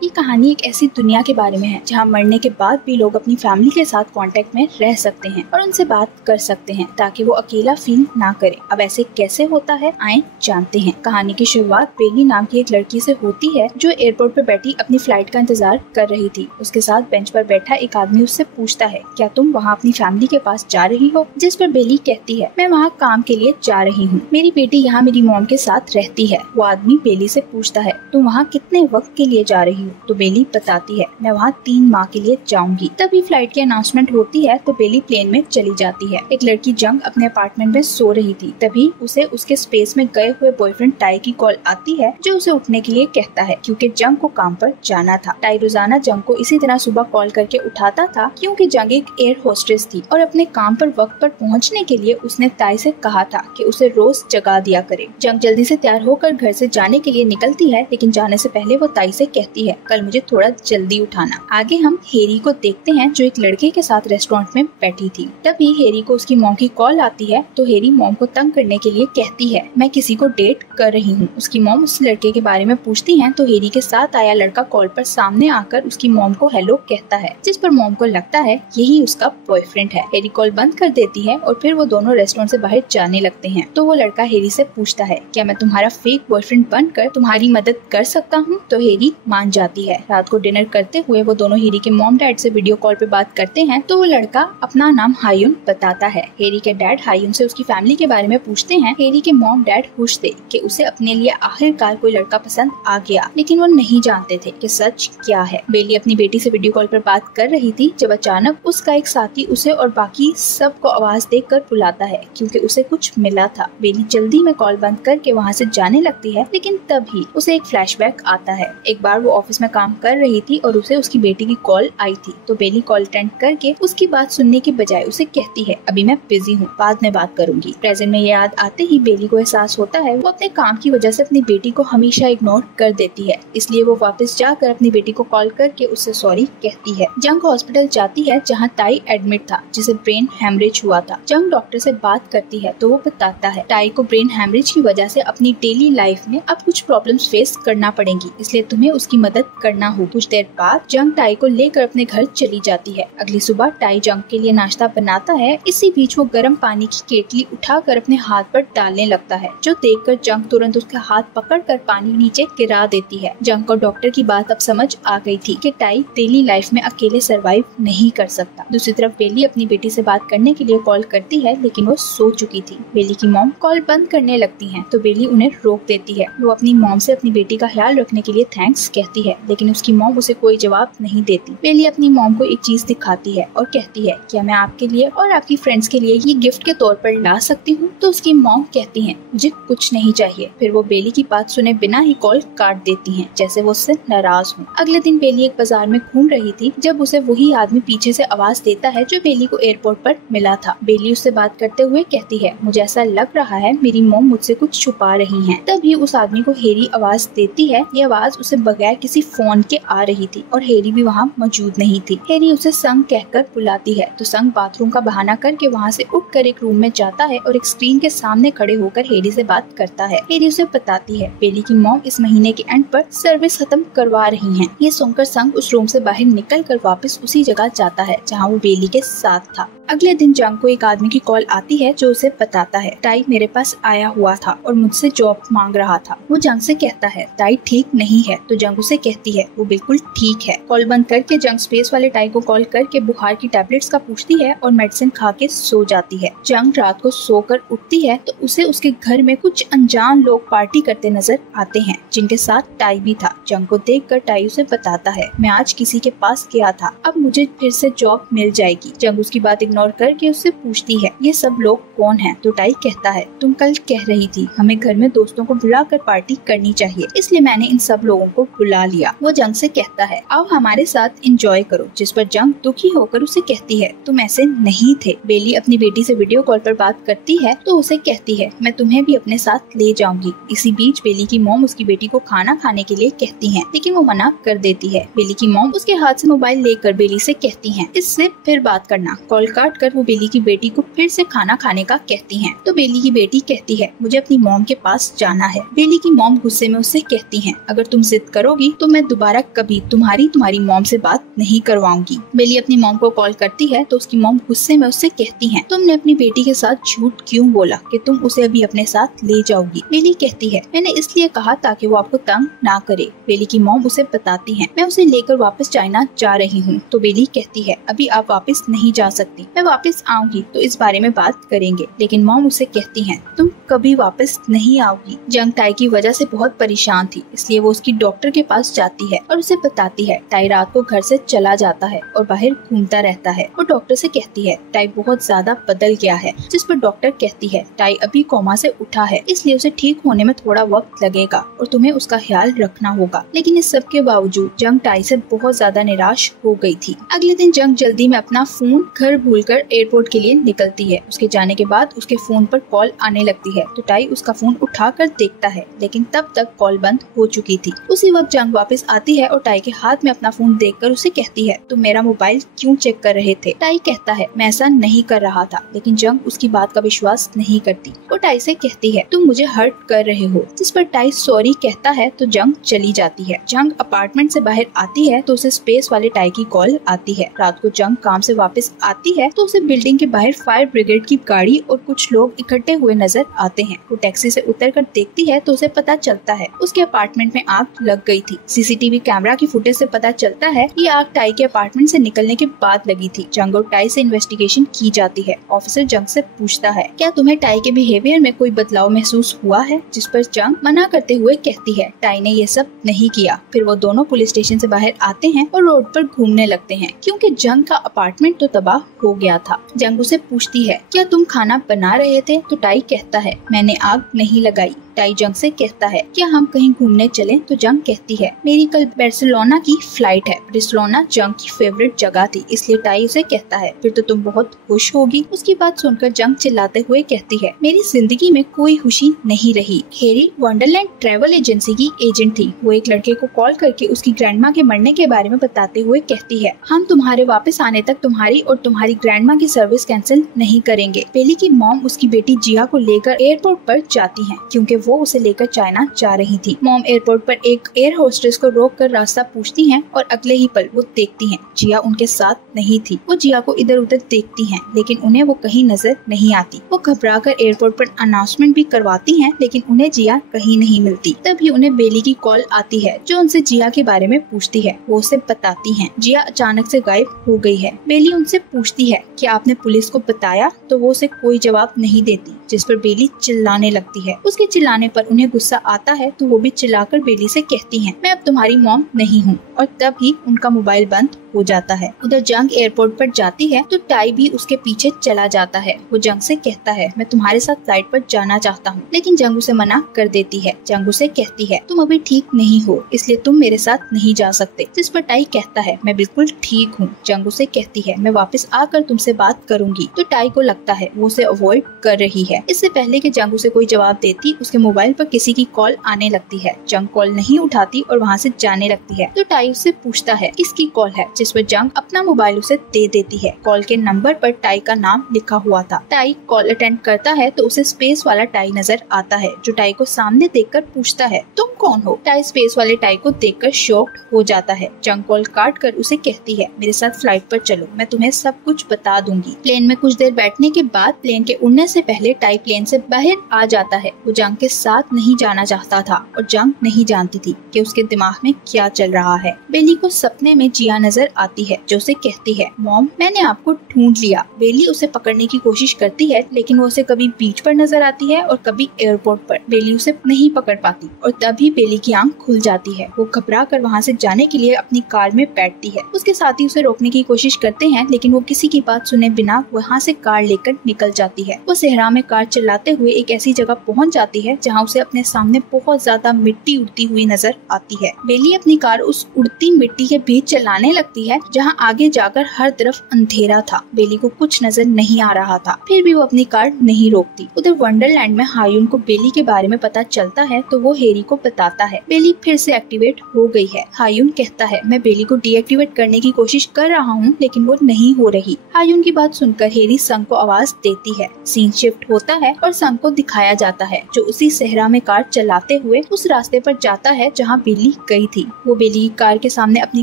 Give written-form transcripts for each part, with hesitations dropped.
ये कहानी एक ऐसी दुनिया के बारे में है जहाँ मरने के बाद भी लोग अपनी फैमिली के साथ कांटेक्ट में रह सकते हैं और उनसे बात कर सकते हैं ताकि वो अकेला फील ना करे। अब ऐसे कैसे होता है, आए जानते हैं। कहानी की शुरुआत बेली नाम की एक लड़की से होती है जो एयरपोर्ट पर बैठी अपनी फ्लाइट का इंतजार कर रही थी। उसके साथ बेंच पर बैठा एक आदमी उससे पूछता है, क्या तुम वहाँ अपनी फैमिली के पास जा रही हो? जिस पर बेली कहती है, मैं वहाँ काम के लिए जा रही हूँ, मेरी बेटी यहाँ मेरी मॉम के साथ रहती है। वो आदमी बेली से पूछता है, तुम वहाँ कितने वक्त के लिए जा रही हो? तो बेली बताती है, मैं वहाँ 3 माह के लिए जाऊंगी। तभी फ्लाइट की अनाउंसमेंट होती है तो बेली प्लेन में चली जाती है। एक लड़की जंग अपने अपार्टमेंट में सो रही थी। तभी उसे उसके स्पेस में गए हुए बॉयफ्रेंड टाई की कॉल आती है जो उसे उठने के लिए कहता है क्योंकि जंग को काम पर जाना था। टाई रोजाना जंग को इसी तरह सुबह कॉल करके उठाता था क्योंकि जंग एक एयर होस्टेस थी और अपने काम पर वक्त पर पहुँचने के लिए उसने टाई से कहा था कि उसे रोज जगा दिया करे। जंग जल्दी से तैयार होकर घर से जाने के लिए निकलती है, लेकिन जाने से पहले वो टाई से कहती है, कल मुझे थोड़ा जल्दी उठाना। आगे हम हेरी को देखते हैं जो एक लड़के के साथ रेस्टोरेंट में बैठी थी। तभी हेरी को उसकी मॉम की कॉल आती है तो हेरी मॉम को तंग करने के लिए कहती है, मैं किसी को डेट कर रही हूँ। उसकी मॉम उस लड़के के बारे में पूछती है तो हेरी के साथ आया लड़का कॉल पर सामने आकर उसकी मॉम को हेलो कहता है, जिस पर मॉम को लगता है यही उसका बॉयफ्रेंड है। हेरी कॉल बंद कर देती है और फिर वो दोनों रेस्टोरेंट से बाहर जाने लगते हैं। तो वो लड़का हेरी से पूछता है, क्या मैं तुम्हारा फेक बॉयफ्रेंड बनकर तुम्हारी मदद कर सकता हूँ? तो हेरी मान जाती है। रात को डिनर करते हुए वो दोनों हेरी के मॉम डैड से वीडियो कॉल पे बात करते हैं तो वो लड़का अपना नाम हायुन बताता है। हेरी के डैड हायुन से उसकी फैमिली के बारे में पूछते हैं। हेरी के मॉम डैड खुश थे कि उसे अपने लिए आखिरकार कोई लड़का पसंद आ गया, लेकिन वो नहीं जानते थे कि सच क्या है। बेली अपनी बेटी से वीडियो कॉल पर बात कर रही थी जब अचानक उसका एक साथी उसे और बाकी सबको आवाज देकर बुलाता है क्योंकि उसे कुछ मिला था। बेली जल्दी में कॉल बंद करके वहाँ से जाने लगती है, लेकिन तभी उसे एक फ्लैशबैक आता है। एक बार वो ऑफिस में काम कर रही थी और उसे उसकी बेटी की कॉल आई थी तो बेली कॉल अटेंड करके उसकी बात सुनने के बजाय उसे कहती है, अभी मैं बिजी हूँ, बाद में बात करूंगी। प्रेजेंट में ये याद आते ही बेली को एहसास होता है वो अपने काम की वजह से अपनी बेटी को हमेशा इग्नोर कर देती है, इसलिए वो वापस जाकर अपनी बेटी को कॉल करके उससे सॉरी कहती है। जंग हॉस्पिटल जाती है जहाँ टाई एडमिट था जिसे ब्रेन हेमरेज हुआ था। जंग डॉक्टर से बात करती है तो वो बताता है टाई को ब्रेन हेमरेज की वजह से अपनी डेली लाइफ में अब कुछ प्रॉब्लम्स फेस करना पड़ेंगी, इसलिए तुम्हें उसकी मदद करना हो। कुछ देर बाद जंग टाई को लेकर अपने घर चली जाती है। अगली सुबह टाई जंग के लिए नाश्ता बनाता है। इसी बीच वो गर्म पानी की केटली उठाकर अपने हाथ पर डालने लगता है, जो देखकर जंग तुरंत उसका हाथ पकड़कर पानी नीचे गिरा देती है। जंग को डॉक्टर की बात अब समझ आ गई थी कि टाई डेली लाइफ में अकेले सरवाइव नहीं कर सकता। दूसरी तरफ बेली अपनी बेटी से बात करने के लिए कॉल करती है, लेकिन वो सो चुकी थी। बेली की मॉम कॉल बंद करने लगती है तो बेली उन्हें रोक देती है। वो अपनी मॉम से अपनी बेटी का ख्याल रखने के लिए थैंक्स कहती है, लेकिन उसकी मॉम उसे कोई जवाब नहीं देती। बेली अपनी मॉम को एक चीज दिखाती है और कहती है, क्या मैं आपके लिए और आपकी फ्रेंड्स के लिए ये गिफ्ट के तौर पर ला सकती हूँ? तो उसकी मॉम कहती है, मुझे कुछ नहीं चाहिए। फिर वो बेली की बात सुने बिना ही कॉल काट देती है, जैसे वो उससे नाराज हो। अगले दिन बेली एक बाजार में घूम रही थी जब उसे वही आदमी पीछे से आवाज देता है जो बेली को एयरपोर्ट पर मिला था। बेली उससे बात करते हुए कहती है, मुझे ऐसा लग रहा है मेरी मॉम मुझसे कुछ छुपा रही है। तभी उस आदमी को हेरी आवाज देती है। ये आवाज उसे बगैर किसी फोन के आ रही थी और हेरी भी वहाँ मौजूद नहीं थी। हेरी उसे संग कहकर बुलाती है तो संग बाथरूम का बहाना करके वहाँ से उठकर एक रूम में जाता है और एक स्क्रीन के सामने खड़े होकर हेरी से बात करता है। हेरी उसे बताती है बेली की मॉम इस महीने के एंड पर सर्विस खत्म करवा रही हैं। ये सुनकर संग उस रूम से बाहर निकलकर वापस उसी जगह जाता है जहाँ वो बेली के साथ था। अगले दिन जंग को एक आदमी की कॉल आती है जो उसे बताता है, टाई मेरे पास आया हुआ था और मुझसे जॉब मांग रहा था। वो जंग से कहता है टाई ठीक नहीं है तो जंग उसे कहती है वो बिल्कुल ठीक है। कॉल बंद करके जंग स्पेस वाले टाई को कॉल करके बुखार की टैबलेट्स का पूछती है और मेडिसिन खा के सो जाती है। जंग रात को सोकर उठती है तो उसे उसके घर में कुछ अनजान लोग पार्टी करते नजर आते हैं जिनके साथ टाई भी था। जंग को देखकर टाई उसे बताता है, मैं आज किसी के पास गया था, अब मुझे फिर से जॉब मिल जाएगी। जंग उसकी बात इग्नोर करके उससे पूछती है, ये सब लोग कौन हैं? तो टाई कहता है, तुम कल कह रही थी हमें घर में दोस्तों को बुलाकर पार्टी करनी चाहिए, इसलिए मैंने इन सब लोगों को बुला लिया। वो जंग से कहता है, आओ हमारे साथ एंजॉय करो। जिस पर जंग दुखी होकर उसे कहती है, तुम ऐसे नहीं थे। बेली अपनी बेटी से वीडियो कॉल पर बात करती है तो उसे कहती है, मैं तुम्हें भी अपने साथ ले जाऊंगी। इसी बीच बेली की मॉम उसकी बेटी को खाना खाने के लिए कहती है, लेकिन वो मना कर देती है। बेली की मॉम उसके हाथ से मोबाइल लेकर बेली से कहती है, इससे फिर बात करना। कॉल काट कर वो बेली की बेटी को फिर से खाना खाने का कहती हैं। तो बेली की बेटी कहती है, मुझे अपनी मॉम के पास जाना है। बेली की मॉम गुस्से में उससे कहती हैं, अगर तुम जिद करोगी तो मैं दोबारा कभी तुम्हारी मॉम से बात नहीं करवाऊंगी। बेली अपनी मॉम को कॉल करती है तो उसकी मॉम गुस्से में उससे कहती है, तुमने अपनी बेटी के साथ झूठ क्यों बोला कि तुम उसे अभी अपने साथ ले जाओगी। बेली कहती है, मैंने इसलिए कहा ताकि वो आपको तंग ना करे। बेली की मॉम उसे बताती है, मैं उसे लेकर वापस चाइना जा रही हूँ। तो बेली कहती है, अभी आप वापस नहीं जा सकती, मैं वापस आऊंगी तो इस बारे में बात करेंगे। लेकिन मॉम उसे कहती है, तुम कभी वापस नहीं आओगी। जंग टाई की वजह से बहुत परेशान थी, इसलिए वो उसकी डॉक्टर के पास जाती है और उसे बताती है। टाई रात को घर से चला जाता है और बाहर घूमता रहता है। वो डॉक्टर से कहती है, टाई बहुत ज्यादा बदल गया है, जिस पर डॉक्टर कहती है, टाई अभी कोमा से उठा है, इसलिए उसे ठीक होने में थोड़ा वक्त लगेगा और तुम्हें उसका ख्याल रखना होगा। लेकिन इस सब के बावजूद जंग टाई से बहुत ज्यादा निराश हो गई थी। अगले दिन जंग जल्दी में अपना फोन घर भूलकर एयरपोर्ट के लिए निकलती है। उसके जाने के बाद उसके फोन पर कॉल आने लगती है तो टाई उसका फोन उठाकर देखता है, लेकिन तब तक कॉल बंद हो चुकी थी। उसी वक्त जंग वापस आती है और टाई के हाथ में अपना फोन देखकर उसे कहती है, तुम मेरा मोबाइल क्यों चेक कर रहे थे। टाई कहता है, मैं ऐसा नहीं कर रहा था। लेकिन जंग उसकी बात का विश्वास नहीं करती। वो टाई से कहती है, तुम मुझे हर्ट कर रहे हो, जिस पर टाई सॉरी कहता है तो जंग चली जाती है। जंग अपार्टमेंट से बाहर आती है तो उसे स्पेस वाले टाई की कॉल आती है। रात को जंग काम से वापस आती है तो उसे बिल्डिंग के बाहर फायर ब्रिगेड की गाड़ी और कुछ लोग इकट्ठे हुए नजर आते हैं। वो टैक्सी से उतरकर देखती है तो उसे पता चलता है उसके अपार्टमेंट में आग लग गई थी। सीसीटीवी कैमरा की फुटेज से पता चलता है ये आग टाई के अपार्टमेंट से निकलने के बाद लगी थी। जंग और टाई से इन्वेस्टिगेशन की जाती है। ऑफिसर जंग से पूछता है, क्या तुम्हें टाई के बिहेवियर में कोई बदलाव महसूस हुआ है, जिस पर जंग मना करते हुए कहती है, टाई ने ये सब नहीं किया। फिर वो दोनों पुलिस स्टेशन से बाहर आते हैं और रोड पर घूमने लगते हैं क्योंकि जंग का अपार्टमेंट तो तबाह हो गया था। जंग उसे पूछती है, क्या तुम खाना बना रहे थे। तो टाई कहता है, मैंने आग नहीं लगाई। टाई जंग से कहता है, क्या हम कहीं घूमने चलें। तो जंग कहती है, मेरी कल बार्सिलोना की फ्लाइट है। बार्सिलोना जंग की फेवरेट जगह थी, इसलिए टाई उसे कहता है, फिर तो तुम बहुत खुश होगी। उसकी बात सुनकर जंग चिल्लाते हुए कहती है, मेरी जिंदगी में कोई खुशी नहीं रही। हेरी वंडरलैंड ट्रैवल एजेंसी की एजेंट थी। वो एक लड़के को कॉल करके उसकी ग्रैंडमा के मरने के बारे में बताते हुए कहती है, हम तुम्हारे वापस आने तक तुम्हारी और तुम्हारी ग्रैंडमा की सर्विस कैंसिल नहीं करेंगे। बेली की मॉम उसकी बेटी जिया को लेकर एयरपोर्ट पर जाती है क्योंकि वो उसे लेकर चाइना जा रही थी। मॉम एयरपोर्ट पर एक एयर होस्टेस को रोककर रास्ता पूछती हैं और अगले ही पल वो देखती हैं जिया उनके साथ नहीं थी। वो जिया को इधर उधर देखती हैं, लेकिन उन्हें वो कहीं नजर नहीं आती। वो घबराकर एयरपोर्ट पर अनाउंसमेंट भी करवाती हैं, लेकिन उन्हें जिया कहीं नहीं मिलती। तभी उन्हें बेली की कॉल आती है जो उनसे जिया के बारे में पूछती है। वो उसे बताती हैं जिया अचानक से गायब हो गई है। बेली उनसे पूछती है, क्या आपने पुलिस को बताया। तो वो उसे कोई जवाब नहीं देती, जिस पर बेली चिल्लाने लगती है। उसके चिल्लाने पर उन्हें गुस्सा आता है तो वो भी चिल्लाकर बेली से कहती हैं, मैं अब तुम्हारी मॉम नहीं हूँ। और तभी उनका मोबाइल बंद हो जाता है। उधर जंग एयरपोर्ट पर जाती है तो टाई भी उसके पीछे चला जाता है। वो जंग से कहता है, मैं तुम्हारे साथ फ्लाइट पर जाना चाहता हूँ, लेकिन जंग उसे मना कर देती है। जंग उसे कहती है, तुम अभी ठीक नहीं हो, इसलिए तुम मेरे साथ नहीं जा सकते। जिस पर टाई कहता है, मैं बिल्कुल ठीक हूँ। जंग उसे कहती है, मैं वापस आकर तुमसे बात करूंगी। तो टाई को लगता है वो उसे अवॉइड कर रही है। इससे पहले कि जंग उसे कोई जवाब देती, उसके मोबाइल पर किसी की कॉल आने लगती है। जंग कॉल नहीं उठाती और वहाँ से जाने लगती है। तो टाई उससे पूछता है, किसकी कॉल है, जिस पर जंग अपना मोबाइल उसे दे देती है। कॉल के नंबर पर टाई का नाम लिखा हुआ था। टाई कॉल अटेंड करता है तो उसे स्पेस वाला टाई नजर आता है, जो टाई को सामने देखकर पूछता है, तुम कौन हो। टाई स्पेस वाले टाई को देखकर शॉक्ड हो जाता है। जंग कॉल काट कर उसे कहती है, मेरे साथ फ्लाइट पर चलो, मैं तुम्हें सब कुछ बता दूंगी। प्लेन में कुछ देर बैठने के बाद प्लेन के उड़ने से पहले टाई प्लेन से बाहर आ जाता है। वो जंग के साथ नहीं जाना चाहता था और जंग नहीं जानती थी कि उसके दिमाग में क्या चल रहा है। बेली को सपने में जिया नजर आती है, जो उसे कहती है, मॉम मैंने आपको ढूंढ लिया। बेली उसे पकड़ने की कोशिश करती है, लेकिन वो उसे कभी बीच पर नजर आती है और कभी एयरपोर्ट पर। बेली उसे नहीं पकड़ पाती और तभी बेली की आंख खुल जाती है। वो घबरा कर वहाँ से जाने के लिए अपनी कार में बैठती है। उसके साथी उसे रोकने की कोशिश करते हैं, लेकिन वो किसी की बात सुने बिना वहाँ से कार लेकर निकल जाती है। वो सहरा में कार चलाते हुए एक ऐसी जगह पहुँच जाती है जहाँ उसे अपने सामने बहुत ज्यादा मिट्टी उड़ती हुई नजर आती है। बेली अपनी कार उस उड़ती मिट्टी के बीच चलाने लगती है, जहाँ आगे जाकर हर तरफ अंधेरा था। बेली को कुछ नजर नहीं आ रहा था, फिर भी वो अपनी कार नहीं रोकती। उधर वंडरलैंड में हायून को बेली के बारे में पता चलता है तो वो हेरी को बताता है। बेली फिर से एक्टिवेट हो गई है। हायून कहता है, मैं बेली को डीएक्टिवेट करने की कोशिश कर रहा हूँ, लेकिन वो नहीं हो रही। हायून की बात सुनकर हेरी संग को आवाज देती है। सीन शिफ्ट होता है और संग को दिखाया जाता है, जो उसी सहरा में कार चलाते हुए उस रास्ते पर जाता है जहाँ बेली गई थी। वो बेली की कार के सामने अपनी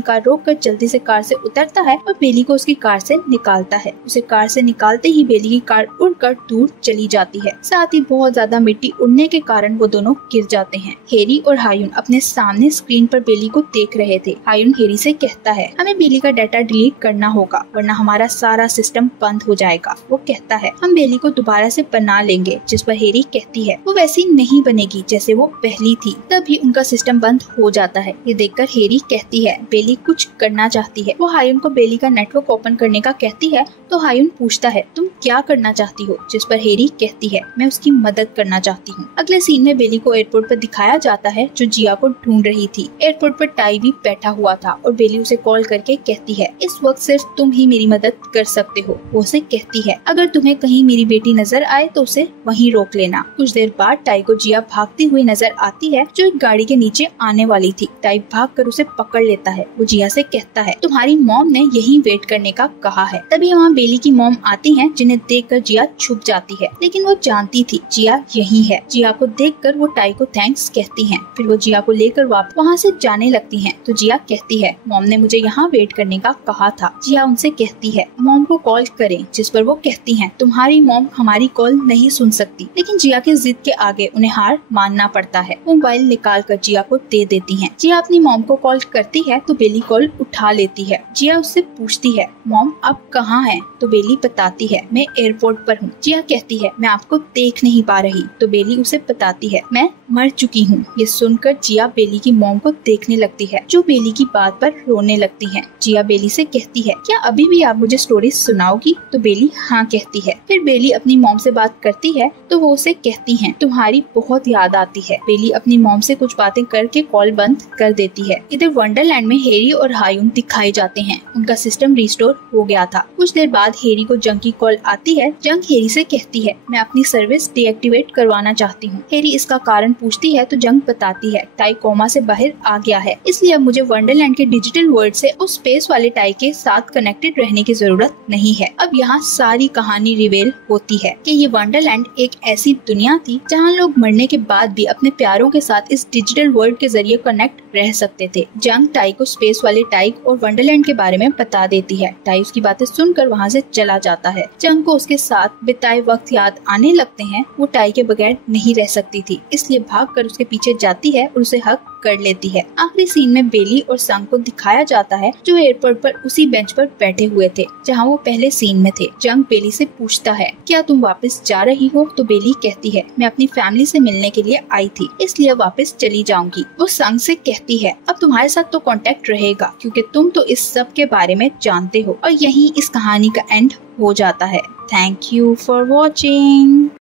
कार रोककर जल्दी से कार से उतरता है और बेली को उसकी कार से निकालता है। उसे कार से निकालते ही बेली की कार उड़कर दूर चली जाती है। साथ ही बहुत ज्यादा मिट्टी उड़ने के कारण वो दोनों गिर जाते हैं। हेरी और हायुन अपने सामने स्क्रीन पर बेली को देख रहे थे। हायुन हेरी से कहता है, हमें बेली का डाटा डिलीट करना होगा वरना हमारा सारा सिस्टम बंद हो जाएगा। वो कहता है, हम बेली को दोबारा से बना लेंगे, जिस पर हेरी कहती है वो वैसी नहीं बनेगी जैसे वो पहली थी। तभी उनका सिस्टम बंद हो जाता है। ये देखकर हेरी कहती है बेली कुछ करना चाहती है। वो हायुन को बेली का नेटवर्क ओपन करने का कहती है तो हायुन पूछता है, तुम क्या करना चाहती हो? जिस पर हेरी कहती है, मैं उसकी मदद करना चाहती हूँ। अगले सीन में बेली को एयरपोर्ट पर दिखाया जाता है जो जिया को ढूंढ रही थी। एयरपोर्ट पर टाई भी बैठा हुआ था और बेली उसे कॉल करके कहती है, इस वक्त सिर्फ तुम ही मेरी मदद कर सकते हो। वो उसे कहती है, अगर तुम्हें कहीं मेरी बेटी नजर आए तो उसे वहीं रोक लेना। कुछ देर बाद टाई को जिया भागती हुई नजर आती है जो एक गाड़ी के नीचे आने वाली थी। टाई भागकर उसे पकड़ लेता है। वो जिया से कहता है, तुम्हारी मॉम ने यहीं वेट करने का कहा है। तभी वहाँ बेली की मॉम आती है जिन्हें देखकर जिया छुप जाती है, लेकिन वो जानती थी जिया यही है। जिया को देखकर वो टाई को थैंक्स कहती हैं। फिर वो जिया को लेकर वापस वहाँ से जाने लगती हैं। तो जिया कहती है, मॉम ने मुझे यहाँ वेट करने का कहा था। जिया उनसे कहती है मॉम को कॉल करें, जिस पर वो कहती हैं, तुम्हारी मॉम हमारी कॉल नहीं सुन सकती। लेकिन जिया की जिद के आगे उन्हें हार मानना पड़ता है। वो मोबाइल निकाल कर जिया को दे देती हैं। जिया अपनी मॉम को कॉल करती है तो बेली कॉल उठा लेती है। जिया उससे पूछती है, मॉम आप कहाँ हैं? तो बेली बताती है, मैं एयरपोर्ट पर हूँ। जिया कहती है, मैं आपको देख नहीं पा रही। तो बेली उसे बताती है, मैं मर चुकी हूँ। ये सुनकर जिया बेली की मॉम को देखने लगती है जो बेली की बात पर रोने लगती है। जिया बेली से कहती है, क्या अभी भी आप मुझे स्टोरी सुनाओगी? तो बेली हाँ कहती है। फिर बेली अपनी मॉम से बात करती है तो वो उसे कहती है, तुम्हारी बहुत याद आती है। बेली अपनी मॉम से कुछ बातें करके कॉल बंद कर देती है। इधर वंडरलैंड में हेरी और हायुन दिखाए जाते हैं। उनका सिस्टम रिस्टोर हो गया था। कुछ देर बाद हेरी को जंग की कॉल आती है। जंग हेरी से कहती है, मैं अपनी सर्विस डीएक्टिवेट करवाना चाहती हूँ। हेरी इसका कारण पूछती है तो जंग बताती है, टाई कोमा से बाहर आ गया है, इसलिए अब मुझे वंडरलैंड के डिजिटल वर्ल्ड से उस स्पेस वाले टाई के साथ कनेक्टेड रहने की जरूरत नहीं है। अब यहाँ सारी कहानी रिवेल होती है कि ये वंडरलैंड एक ऐसी दुनिया थी जहाँ लोग मरने के बाद भी अपने प्यारों के साथ इस डिजिटल वर्ल्ड के जरिए कनेक्ट रह सकते थे। जंग टाई को स्पेस वाले टाई और वंडरलैंड के बारे में बता देती है। टाई उसकी बातें सुनकर वहाँ से चला जाता है। जंग को उसके साथ बिताए वक्त याद आने लगते हैं। वो टाई के बगैर नहीं रह सकती थी, इसलिए भागकर उसके पीछे जाती है और उसे हक कर लेती है। आखिरी सीन में बेली और संग को दिखाया जाता है जो एयरपोर्ट पर उसी बेंच पर बैठे हुए थे जहां वो पहले सीन में थे। जंग बेली से पूछता है, क्या तुम वापस जा रही हो? तो बेली कहती है, मैं अपनी फैमिली से मिलने के लिए आई थी, इसलिए वापस चली जाऊंगी। वो संग से कहती है, अब तुम्हारे साथ तो कांटेक्ट रहेगा क्योंकि तुम तो इस सब के बारे में जानते हो। और यही इस कहानी का एंड हो जाता है। Thank you for watching.